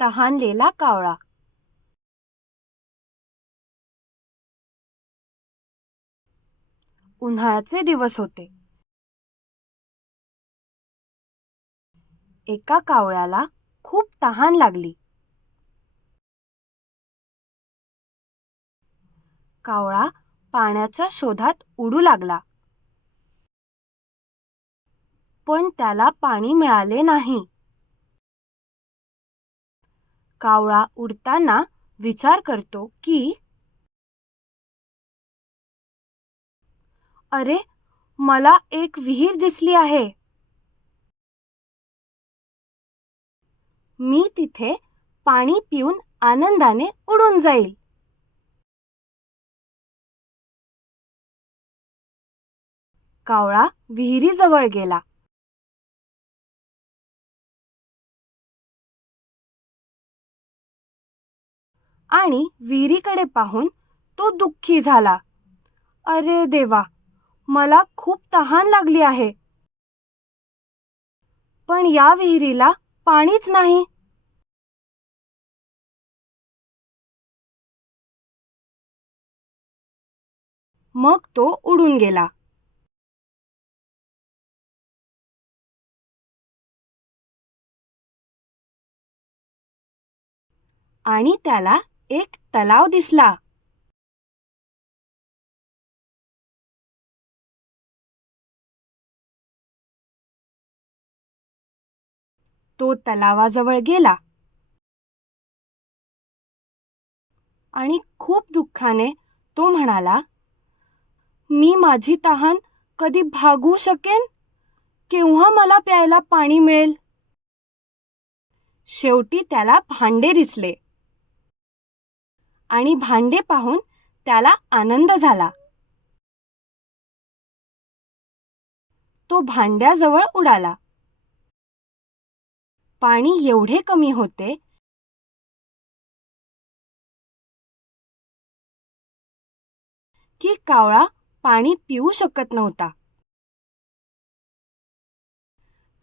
तहानलेला कावळा. उन्हाळ्याचे दिवस होते. एका कावळ्याला खूप तहान लागली. कावळा पाण्याच्या शोधात उडू लागला. पण त्याला पाणी मिळाले नाही. कावळा उडताना विचार करतो की अरे, मला एक विहीर दिसली आहे. मी तिथे पाणी पिऊन आनंदाने उडून जाईल. कावळा विहिरीजवळ गेला. आणि विहिरीकडे पाहून तो दुःखी झाला. अरे देवा, मला खूप तहान लागली आहे. पण या विहिरीला पाणीच नाही. मग तो उडून गेला. आणि त्याला एक तलाव दिसला. तो तलावाजवळ गेला आणि खूप दुःखाने तो म्हणाला, मी माझी तहान कधी भागवू शकेन? केव्हा मला प्यायला पाणी मिळेल? शेवटी त्याला भांडे दिसले आणि भांडे पाहून त्याला आनंद झाला. तो भांड्याजवळ उडाला. पाणी एवढे कमी होते की कावळा पाणी पिऊ शकत नव्हता.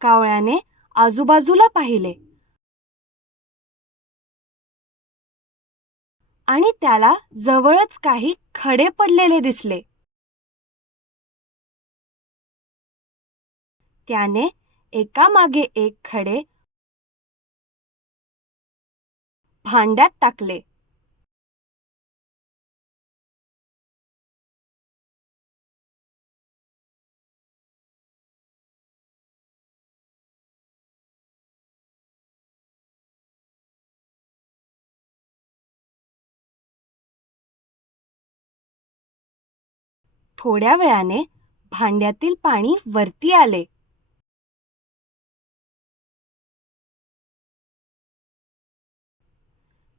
कावळ्याने आजूबाजूला पाहिले आणि त्याला जवळच काही खडे पडलेले दिसले. त्याने एकामागे एक खडे भांड्यात टाकले. थोड्या वेळाने भांड्यातील पाणी वरती आले.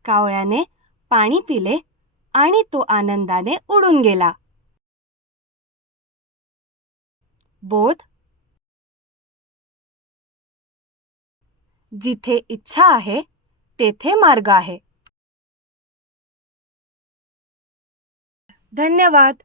कावळ्याने पाणी पिले आणि तो आनंदाने उडून गेला. बोध: जिथे इच्छा आहे तेथे मार्ग आहे. धन्यवाद.